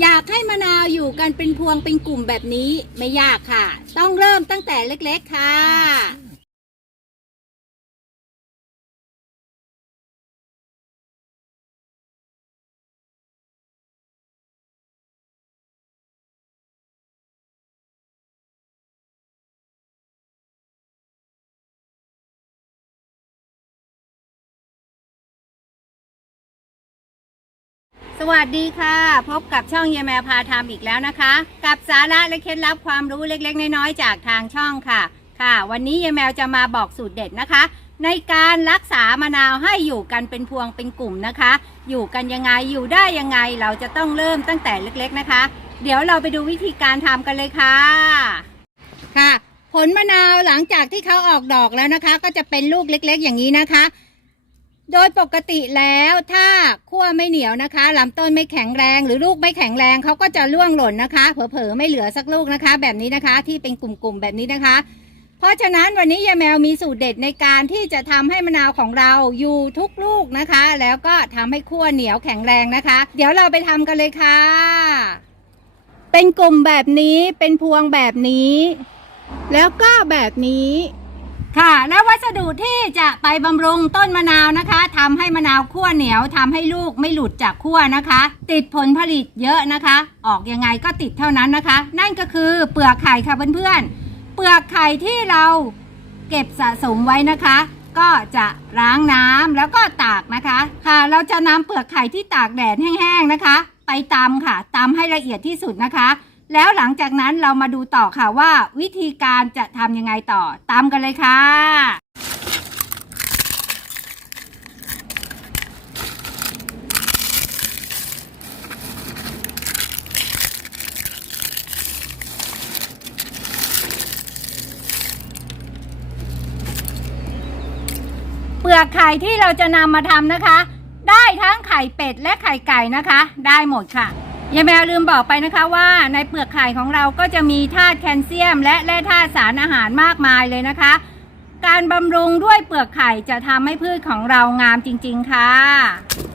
อยากให้มะนาวอยู่กันเป็นพวงเป็นกลุ่มแบบนี้ไม่ยากค่ะ ต้องเริ่มตั้งแต่เล็กๆค่ะ สวัสดีค่ะ พบกับช่องเยแมวพาทำอีกแล้วนะคะ กับสาระและเคล็ดลับความรู้เล็กๆ น้อยๆจากทางช่องค่ะ ค่ะ วันนี้เยแมวจะมาบอกสูตรเด็ดนะคะ ในการรักษามะนาวให้อยู่กันเป็นพวงเป็นกลุ่มนะคะ อยู่กันยังไงอยู่ได้ยังไงเราจะต้องเริ่มตั้งแต่เล็กๆนะคะ เดี๋ยวเราไปดูวิธีการทำกันเลยค่ะ ค่ะ ผลมะนาวหลังจากที่เขาออกดอกแล้วนะคะ ก็จะเป็นลูกเล็ก ๆ อย่างนี้นะคะ โดยปกติแล้วถ้าขั้วไม่เหนียวนะคะลำต้นไม่แข็งแรง หรือลูกไม่แข็งแรงเขาก็จะร่วงหล่นนะคะ เผลอๆไม่เหลือสักลูกนะคะ แบบนี้นะคะที่เป็นกลุ่มๆแบบนี้นะคะ เพราะฉะนั้นวันนี้ยายแมวมีสูตรเด็ดในการที่จะทำให้มะนาวของเราอยู่ทุกลูกนะคะ แล้วก็ทำให้ขั้วเหนียวแข็งแรงนะคะ เดี๋ยวเราไปทำกันเลยค่ะ เป็นกลุ่มแบบนี้เป็นพวงแบบนี้ แล้วก็แบบนี้ ค่ะ แล้ววัสดุที่จะไปบำรุงต้นมะนาวนะคะทำให้มะนาวขั้วเหนียวทำให้ลูกไม่หลุดจากขั้วนะคะ ติดผลผลิตเยอะนะคะ ออกยังไงก็ติดเท่านั้นนะคะ นั่นก็คือเปลือกไข่ค่ะเพื่อนๆเปลือกไข่ที่เราเก็บสะสมไว้นะคะ ก็จะล้างน้ำแล้วก็ตากนะคะ ค่ะ เราจะนำเปลือกไข่ที่ตากแดดแห้งๆนะคะ ไปตำค่ะตำให้ละเอียดที่สุดนะคะ แล้วหลังจากนั้นเรามาดูต่อค่ะว่าวิธีการจะทำยังไงต่อ ตามกันเลยค่ะ เปลือกไข่ที่เราจะนำมาทำนะคะ ได้ทั้งไข่เป็ดและไข่ไก่นะคะ ได้หมดค่ะ ยายแมวลืมบอกไปนะคะว่าในเปลือกไข่ของเราก็จะมีธาตุแคลเซียม และแร่ธาตุสารอาหารมากมายเลยนะคะ การบำรุงด้วยเปลือกไข่จะทำให้พืชของเรางามจริง ๆ ค่ะค่ะ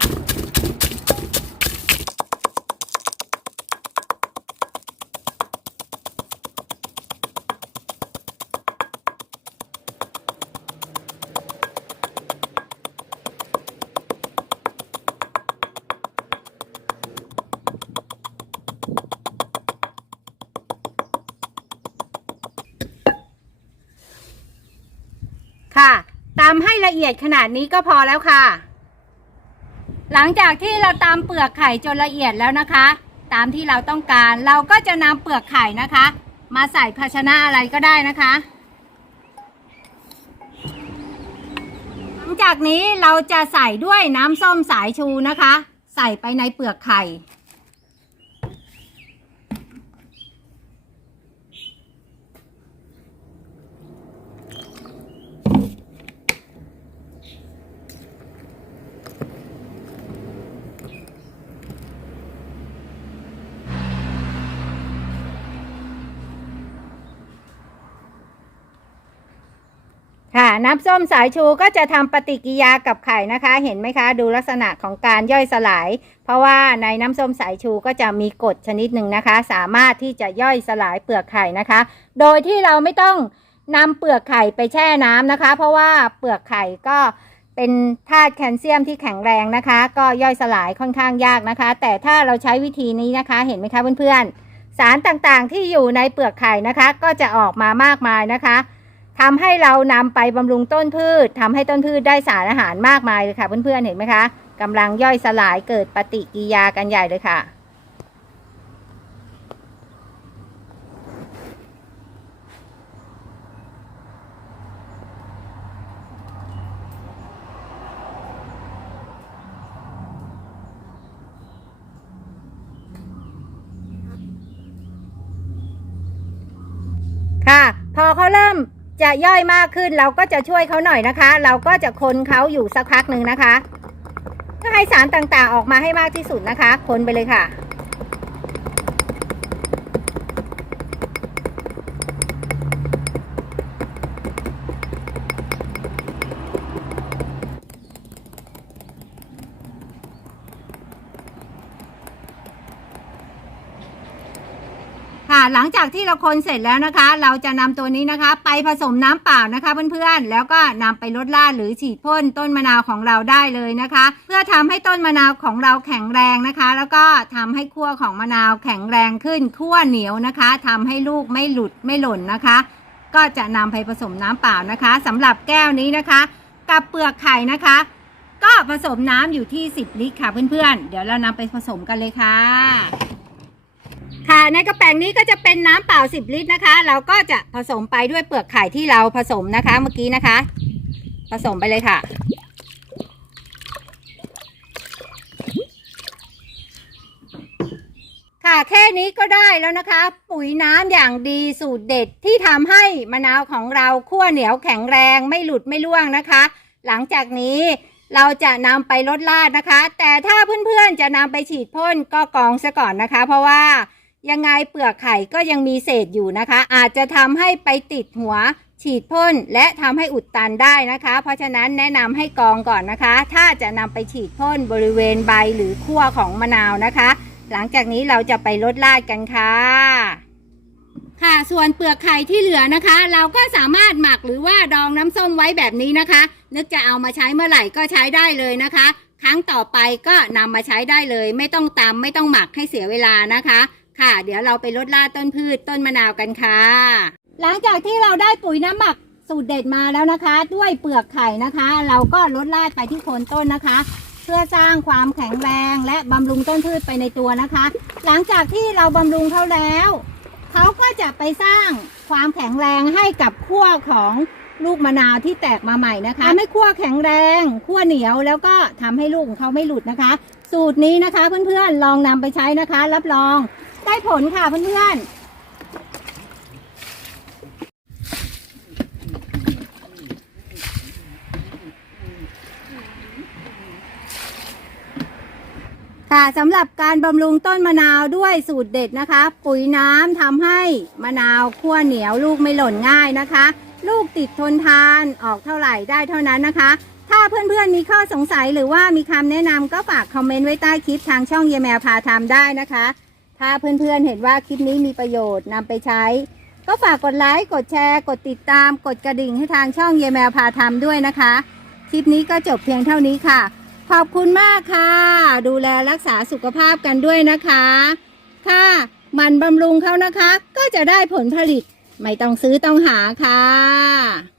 ำให้ละเอียดขนาดนี้ก็พอแล้วค่ะ หลังจากที่เราตำเปลือกไข่จนละเอียดแล้วนะคะ ตามที่เราต้องการเราก็จะนำเปลือกไข่นะคะ มาใส่ภาชนะอะไรก็ได้นะคะ หลังจากนี้เราจะใส่ด้วยน้ำส้มสายชูนะคะ ใส่ไปในเปลือกไข่ น้ำส้มสายชูก็จะทำปฏิกิริยากับไข่นะคะ เห็นไหมคะ ดูลักษณะของการย่อยสลาย เพราะว่าในน้ำส้มสายชูก็จะมีกรดชนิดหนึ่งนะคะ สามารถที่จะย่อยสลายเปลือกไข่นะคะ โดยที่เราไม่ต้องนำเปลือกไข่ไปแช่น้ำนะคะ เพราะว่าเปลือกไข่ก็เป็นธาตุแคลเซียมที่แข็งแรงนะคะ ก็ย่อยสลายค่อนข้างยากนะคะ แต่ถ้าเราใช้วิธีนี้นะคะ เห็นไหมคะเพื่อนๆสารต่างๆที่อยู่ในเปลือกไข่นะคะ ก็จะออกมามากมายนะคะ ทำให้เรานำไปบำรุงต้นพืชทำให้ต้นพืชได้สารอาหารมากมายเลยค่ะ เพื่อนๆเห็นไหมคะกำลังย่อยสลายเกิดปฏิกิริยากันใหญ่เลยค่ะ ค่ะ พอเขาเริ่ม จะย่อยมากขึ้นเราก็จะช่วยเขาหน่อยนะคะ เราก็จะคนเขาอยู่สักพักหนึ่งนะคะเพื่อให้สารต่างๆออกมาให้มากที่สุดนะคะ คนไปเลยค่ะ หลังจากที่เราคนเสร็จแล้วนะคะ เราจะนำตัวนี้นะคะ ไปผสมน้ำเปล่านะคะเพื่อนๆ แล้วก็นำไปลดราดหรือฉีดพ่นต้นมะนาวของเราได้เลยนะคะ เพื่อทำให้ต้นมะนาวของเราแข็งแรงนะคะ แล้วก็ทำให้ขั้วของมะนาวแข็งแรงขึ้นขั้วเหนียวนะคะทำให้ลูกไม่หลุดไม่หล่นนะคะ ก็จะนำไปผสมน้ำเปล่านะคะสำหรับแก้วนี้นะคะ กับเปลือกไข่นะคะ ก็ผสมน้ำอยู่ที่ 10 ลิตรค่ะเพื่อนๆ เดี๋ยวเรานำไปผสมกันเลยค่ะ ค่ะ ในกระแป้งนี้ก็จะเป็นน้ำเปล่า 10 ลิตรนะคะ เราก็จะผสมไปด้วยเปลือกไข่ที่เราผสมนะคะเมื่อกี้นะคะ ผสมไปเลยค่ะ ค่ะแค่นี้ก็ได้แล้วนะคะ ปุ๋ยน้ำอย่างดีสูตรเด็ดที่ทำให้มะนาวของเราคั่วเหนียวแข็งแรงไม่หลุดไม่ร่วงนะคะ หลังจากนี้เราจะนำไปลดราดนะคะ แต่ถ้าเพื่อนๆจะนำไปฉีดพ่นก็กองซะก่อนนะคะ เพราะว่า ยังไงเปลือกไข่ก็ยังมีเศษอยู่นะคะ อาจจะทำให้ไปติดหัวฉีดพ่นและทำให้อุดตันได้นะคะ เพราะฉะนั้นแนะนำให้กรองก่อนนะคะ ถ้าจะนำไปฉีดพ่นบริเวณใบหรือขั้วของมะนาวนะคะ หลังจากนี้เราจะไปลดราดกันค่ะ ค่ะส่วนเปลือกไข่ที่เหลือนะคะ เราก็สามารถหมักหรือว่าดองน้ำส้มไว้แบบนี้นะคะ นึกจะเอามาใช้เมื่อไหร่ก็ใช้ได้เลยนะคะ ครั้งต่อไปก็นำมาใช้ได้เลย ไม่ต้องตำไม่ต้องหมักให้เสียเวลานะคะ ค่ะ เดี๋ยวเราไปลดราต้นพืชต้นมะนาวกันค่ะ หลังจากที่เราได้ปุ๋ยน้ำหมักสูตรเด็ดมาแล้วนะคะ ด้วยเปลือกไข่นะคะ เราก็ลดราดไปที่โคนต้นนะคะ เพื่อสร้างความแข็งแรงและบำรุงต้นพืชไปในตัวนะคะ หลังจากที่เราบำรุงเขาแล้ว เขาก็จะไปสร้างความแข็งแรงให้กับขั้วของลูกมะนาวที่แตกมาใหม่นะคะทำให้ขั้วแข็งแรงขั้วเหนียวแล้วก็ทำให้ลูกของเขาไม่หลุดนะคะ สูตรนี้นะคะเพื่อนๆลองนำไปใช้นะคะ รับรอง ได้ผลค่ะเพื่อนๆ ค่ะสำหรับการบำรุงต้นมะนาวด้วยสูตรเด็ดนะคะ ปุ๋ยน้ำทำให้มะนาวขั้วเหนียวลูกไม่หล่นง่ายนะคะ ลูกติดทนทานออกเท่าไหร่ได้เท่านั้นนะคะ ถ้าเพื่อนๆมีข้อสงสัยหรือว่ามีคำแนะนำก็ฝากคอมเมนต์ไว้ใต้คลิปทางช่องเยแมวพาทำได้นะคะ ถ้าเพื่อนๆเห็นว่าคลิปนี้มีประโยชน์นำไปใช้ ก็ฝากกดไลค์กดแชร์ กดติดตาม กดกระดิ่งให้ทางช่องเยแมวพาทำด้วยนะคะ คลิปนี้ก็จบเพียงเท่านี้ค่ะ ขอบคุณมากค่ะ ดูแลรักษาสุขภาพกันด้วยนะคะค่ะมันบำรุงเขานะคะ ก็จะได้ผลผลิต ไม่ต้องซื้อต้องหาค่ะ